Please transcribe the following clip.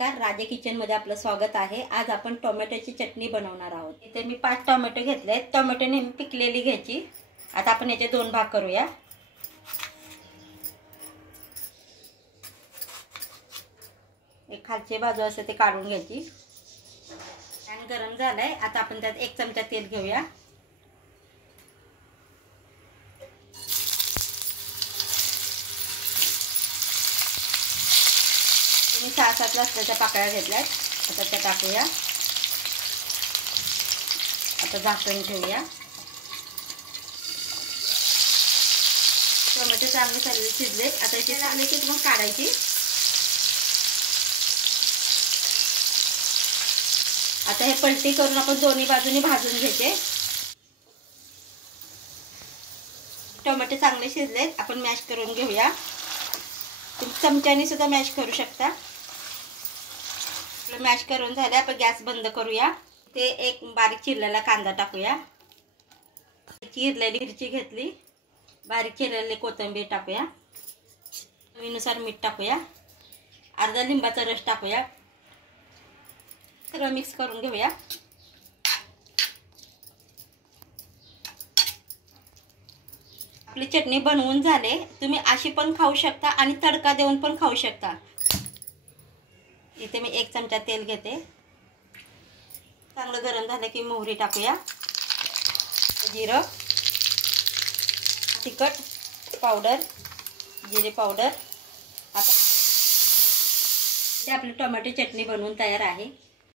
नमस्कार, राजे किचन मध्ये आपलं स्वागत आहे। आज आपण टोमॅटोची चटणी बनवणार आहोत। इथे मी 5 टोमॅटो घेतले। टोमॅटो नेहमी पिकलेली घ्यायची। आता आपण याचे 2 भाग करूया। एक खालची बाजू असते ते काढून घ्यायची। पॅन गरम झालाय, आता आपण त्यात 1 चमचा तेल घेऊया। मी 6-7 लसणाच्या पाकळ्या घेतल्यात, आता त्या टाकूया। आता झाकण ठेवूया। टोमॅटो चांगले शिजले, आता इथे चांगले चिरून काढायची। आता हे पलटी करून आपण दोन्ही बाजूनी भाजून घ्यायचे। टोमॅटो चांगले शिजले, आपण मॅश करून घेऊया। तुम्ही चमच्याने सुद्धा मॅश करू शकता। मॅश करून झाले, आपण गॅस बंद करूया। ते एक बारीक चिरलेला कांदा टाकूया। चिरलेली मिरची घेतली, बारीक चिरलेली कोथिंबीर टाकूया। चवीनुसार मीठ टाकूया। अर्धा लिंबाचा रस टाकूया। सगळं मिक्स करून घेऊया। आपली चटणी बनवून झाले। तुम्ही अशी पण खाऊ शकता आणि तडका देऊन पण खाऊ शकता। इथे मी 1 चमचा तेल घेते। चांगलं गरम झालं की मोहरी टाकूया, जिरं, तिखट पावडर, जिरे पावडर। आता आपली टोमॅटो चटणी बनवून तयार आहे।